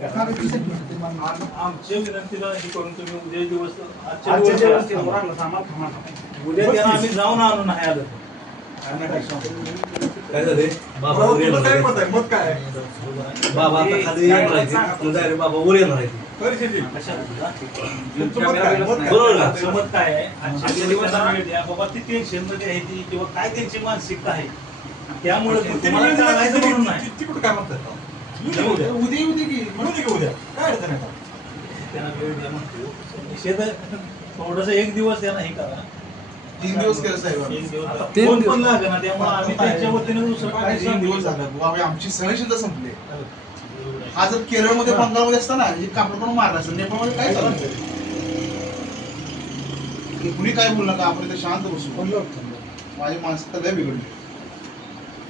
आम- आमच्या विनंतीला हे करून तुम्ही उद्या दिवस आजच्या दिवस. उद्या आम्ही जाऊन आणू नाही आलं काय झाले? बाबा वर येणार आहे. बाबा आता खाली येणार आहे ते. मग direct बाबा वर येणार आहे. ते. बरोबर ना? समज काय आहे? आजच्या दिवस त्यांना वेळ द्या. बाबा ती टेन्शनमध्ये आहे ती किंवा काय त्यांची मानसिकता आहे. त्यामुळे तुम्हाला कळायचं म्हणून नाही. येऊ द्या. उद्या येऊ दे की त्यांना वेळ द्या म्हणतो निषेध थोडस एक दिवस त्यांना हे करा तीन दिवस केलं साहेब आम्ही. एक दिवस तीन कोण दिवस. पण लागेल ना त्यामुळे आम्ही त्यांच्या वतीने दुसरं काय तीन दिवस झालं बाबा आमची सहनशीलता संपली हा जर केरळमध्ये बंगालमध्ये असता ना हे कापड पण मारला असतं नेपाळमध्ये काय चालू आहे? की कुणी काय बोललं का आपण इथे शांत बसू माझी मानसिकता लय बिघडली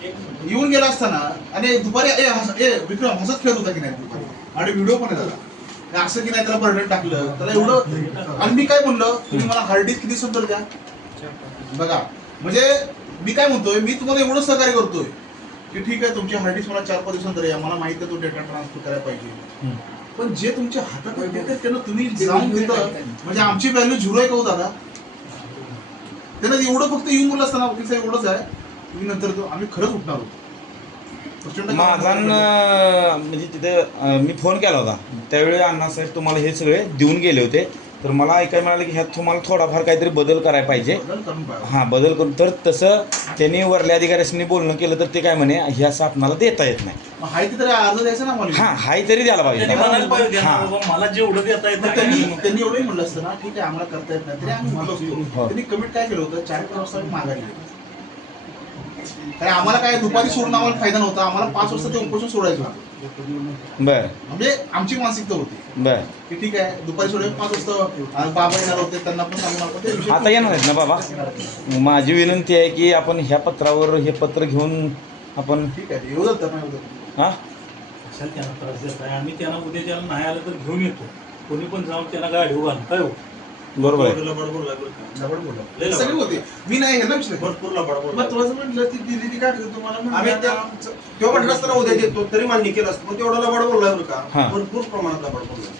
येऊन गेला असताना आणि दुपारी ए हस- ए विक्रम हसत खेळत होता की नाही? दुपारी आणि व्हिडिओ पण आहे त्याला असं की नाही त्याला बर्डन टाकलं. त्याला एवढं आणि मी काय म्हणलं? तुम्ही मला हार्ड डिस्क किती सुंदर द्या बघा म्हणजे मी काय म्हणतोय मी तुम्हाला एवढं सहकार्य करतोय की ठीक आहे तुमची हार्ड डिस्क मला चार पाच दिवसानंतर या. मला माहिती आहे तो डेटा ट्रान्सफर करायला पाहिजे. पण जे तुमच्या हातात येते त्यानं तुम्ही जाऊन तिथं म्हणजे आमची व्हॅल्यू झिरो आहे का हो दादा? त्यानं एवढं फक्त येऊन बोललं असताना वकील साहेब एवढंच आहे. तुम्ही नंतर तो आम्ही खरंच उठणार होतो. प्रचंड माझा न- म्हणजे तिथे अं, मी फोन केला होता. त्यावेळी अण्णासाहेब तुम्हाला हे सगळे देऊन गेले होते. तर मला ऐकायला मिळालं की ह्यात तुम्हाला थोडाफार काहीतरी बदल करायला पाहिजे. बदल करून पाहिजे. हां बदल करून. तर तसं त्यांनी वरल्या अधिकाऱ्यांनी बोलणं केलं तर ते काय म्हणे हे असं आपणाला देता येत नाही. मग हाय तिथे अर्ज द्यायचा ना मला हां हाय तरी द्यायला त्यांनी पाहिजे म्हणायला पाहिजे ना, हां. बाबा मला जेवढं देता मग त्यांनी येतं त्यांनी एवढंही म्हणलं असतं ना ठीक आहे आम्हाला करता येत नाही. तरी आम्ही म्हणलो असतो हो. त्यांनी कमिट काय केलं होतं? चार पाच वाजता आम्ही कारण आम्हाला काय दुपारी सोडून आम्हाला फायदा नव्हता. आम्हाला पाच वाजता ते उपोषण सोडायचं होतं. बर. म्हणजे आमची मानसिकता होती. बर. की ठीक आहे दुपारी सोडून पाच वाजता बाबा येणार होते त्यांना पण सांगून आपण ते विषय आता येणार आहेत ना बाबा? माझी विनंती आहे की आपण ह्या पत्रावर हे पत्र घेऊन आपण ठीक आहे येऊ जात नाही हां? कशाला त्यांना त्रास देत आहे? आम्ही त्यांना उद्या त्याला नाही आलं तर घेऊन येतो. कोणी पण जाऊन त्यांना गाडी उभा काय हो? बरोबर आहे. लबाड बोलला बरं का? लबाड बोलला. सगळे होते. मी नाही विचारलं भरपूर लबाड बोलला. म्हटलं ती दिली ती तुम्हाला आम्ही म्हणलं त्या आमचं- तेव्हा म्हटलं उद्या देतो. तरी मान्य केलं असतं. पण तेवढा लबाड बोलला बरं का? हा. भरपूर प्रमाणात लबाड बोलला.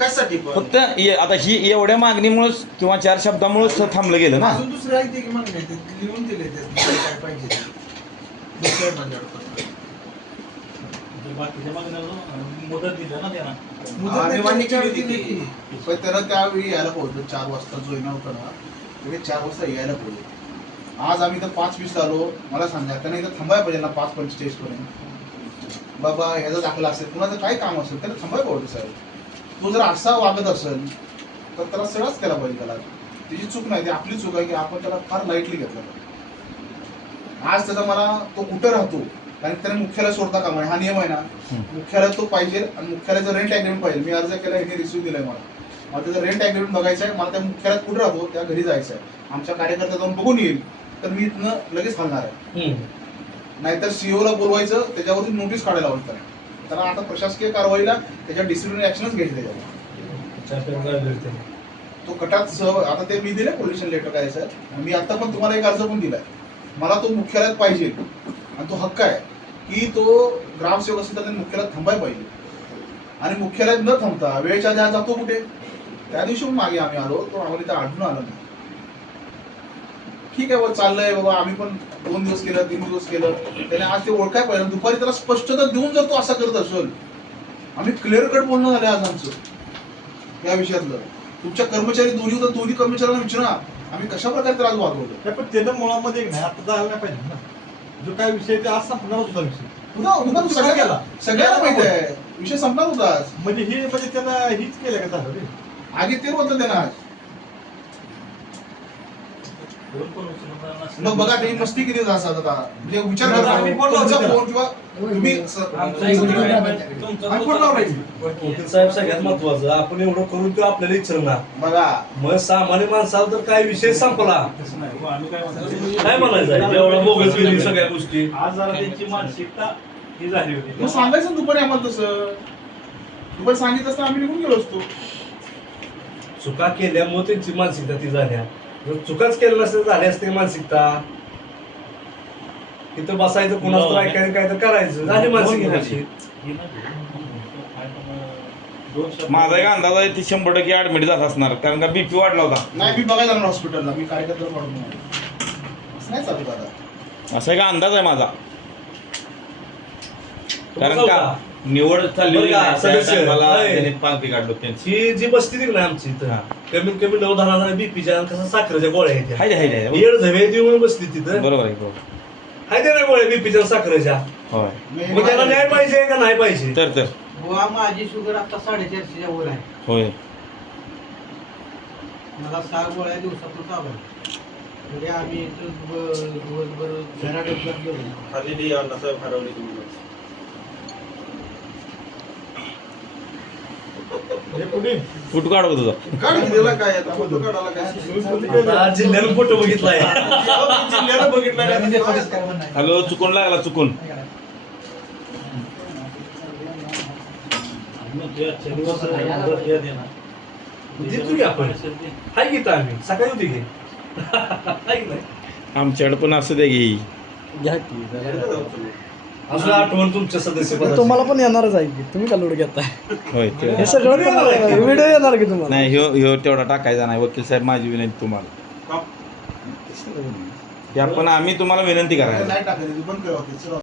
कशासाठी पण? फक्त ये- आता ही एवढ्या मागणीमुळेच किंवा चार शब्दामुळेच थांबलं गेलं ना. अजून दुसरे आहे ते की ते लिहून दिले ते काय पाहिजे? ते. दुसरं आहे माझ्याकडे. पत्र. जर बाकीच्या मागण्याला मदत दिली ना त्यांना. मुदत आम्ही नाही मान्य केली केली होती की. पण त्याला त्यावेळी यायला पाहिजे चार वाजता जो येणार होता ना त्याने चार वाजता यायला पाहिजे आज आम्ही इथं पाच वीस आलो मला सांगा त्याने इथं थांबायला पाहिजे ना पाच पंचेचाळीस पर्यंत. बाबा ह्याचा दाखला असेल कुणाचं काय काम असेल त्याला थांबायला पाहिजे साहेब. तो जर असा वागत असेल तर त्याला सगळंच केला पाहिजे त्याला. त्याची चूक नाही ती आपली चूक आहे की आपण त्याला फार लाईटली घेतलं आज त्याचा मला तो कुठं राहतो? कारण त्याने मुख्यालय सोडता कामा नये. हा नियम आहे ना. मुख्यालय तो पाहिजे आणि मुख्यालयाचं रेंट ॲग्रीमेंट पाहिजे. मी अर्ज केला हे रिसिव्ह दिलाय मला. मला त्याचं रेंट ॲग्रीमेंट बघायचं आहे मला त्या मुख्यालयात कुठे राहतो त्या घरी जायचं आहे आमच्या कार्यकर्ता जाऊन बघून येईल. तर मी इथनं लगेच हलणार आहे. नाहीतर सीओला बोलवायचं त्याच्यावरती नोटीस काढायला लावायचं त्याला. त्याला आता प्रशासकीय कारवाईला त्याच्या डिसिप्लिनरी ऍक्शनच घ्यायची त्याच्यावर तो कटात सह आता ते मी दिले पोल्युशन लेटर काय सर मी आता पण तुम्हाला एक अर्ज पण दिलाय. मला तो मुख्यालयात पाहिजे. आणि तो हक्क आहे. की तो ग्रामसेवक असेल तर त्याने मुख्यालयात थांबायला पाहिजे. आणि मुख्यालयात न थांबता वेळेच्या आधी हा जातो कुठे? त्या दिवशी मागे आम्ही आलो. तो आम्हाला इथं आढळून आला नाही. ठीक आहे बाबा चाललंय बाबा. आम्ही पण दोन दिवस केलं तीन दिवस केलं. त्याने आज ते ओळखाय पाहिजे दुपारी त्याला स्पष्टता देऊन जर तो असा करत असेल आम्ही क्लिअर कट बोलणं झालं आज आमचं. या विषयातलं. तुमच्या कर्मचारी दोन्ही होता दोन्ही कर्मचाऱ्यांना विचारा. आम्ही कशा प्रकारे त्रास वागवतो पण त्यानं मुळामध्ये एक नाही आता जायला पाहिजे ना. जो काय विषय ते आज संपणार होता विषय. पुन्हा पुन्हा तो सगळ्याला माहिती आहे. विषय संपणार होता. आज म्हणजे हे म्हणजे त्यानं हीच केलं का झालं रे? आगी ते होतं त्यानं आज फोन पण उचलणार नसेल. मग बघा त्यांनी मस्ती किती असतात आता? म्हणजे विचार करा तुमचा फोन किंवा तुम्ही आम्ही फोन साहेब सगळ्यात महत्वाचं आपण एवढं करून तो आपल्याला विचारणार. बघा. मग सामान्य माणसाला तर काय विषय संपला. हो, आम्ही काय म्हणायचं आहे? एवढा बोगस गेली सगळ्या गोष्टी. आज जरा त्यांची मानसिकता ही झाली होती. मग सांगायचं दुपारी आम्हाला तसं. दुपारी सांगितलं असतं आम्ही निघून गेलो असतो. चुका केल्यामुळे त्यांची मानसिकता ती झाल्या चुकाच केल्या नसत्या झाल्या असते मानसिकता? तिथं बसायचं कुणाचं तर ऐकायचं काय तर करायचं झाली मानसिकता तशी हे. शब्द- माझा एक अंदाज आहे ते शंभर टक्के ऍडमिट झाला असणार कारण का बीपी वाढला होता. नाही मी बघायला जाणार हॉस्पिटलला मी म्हणून नाही. असं नाही चालू दादा असा एक अंदाज आहे माझा. कारण का? निवड चालली बरं का, सदस्य, होय. त्यांनी काढलो त्यांची ही जी बस्ती ती ना आमची इथं हा. कमीत कमी नऊ दहा हजार बीपीच्या आणि कसं साखरेच्या गोळ्या आहेत हाय त्या. हाय हाय येड झवे देऊन बसली तिथं. बरोबर आहे बरोबर. हाय त्या ना गोळ्या बीपीच्या आणि साखरेच्या. होय. मी- मग त्याला न्याय पाहिजे का नाही पाहिजे? तर तर. बुवा माझी शुगर आता साडेचारशेच्या वर आहे. होय. मला सहा गोळ्या दिवसातून चालू आहे म्हणजे आम्ही इथं ब- दिवसभर गेलो हे कुणी फुट काढव तुझा. काढ आता फोटो जिल्ह्यानं बघितलाय. नाही. हॅलो चुकून लागला चुकून. हे. देतो की आपण. हाय घेतो आम्ही? सकाळी होती की? आमच्याकडे पण असं द्या की. असं आठवण तुमच्या सदस्य तुम्हाला पण येणारच आहे की तुम्ही का लोड घेताय? होय ते हे सगळं व्हिडिओ येणार की तुम्हाला? नाही ह्यो ह्यो तेवढा टाकायचा नाही. वकील साहेब माझी विनंती तुम्हाला. ते आपण आम्ही तुम्हाला विनंती करायला नाही टाकायचं. बंद करा